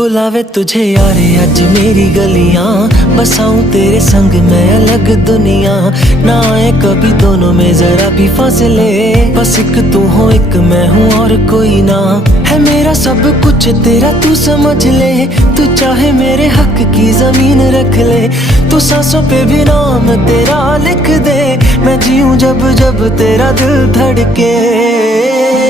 बुलावे तुझे यारे आज मेरी गलियां, बसाऊं तेरे संग मैं अलग दुनिया। ना आए कभी दोनों में जरा भी फासले, बस एक तू हो एक मैं हूँ और कोई ना। है मेरा सब कुछ तेरा तू समझ ले, तू चाहे मेरे हक की जमीन रख ले। तू सांसों पे भी नाम तेरा लिख दे, मैं जीऊं जब जब तेरा दिल धड़के।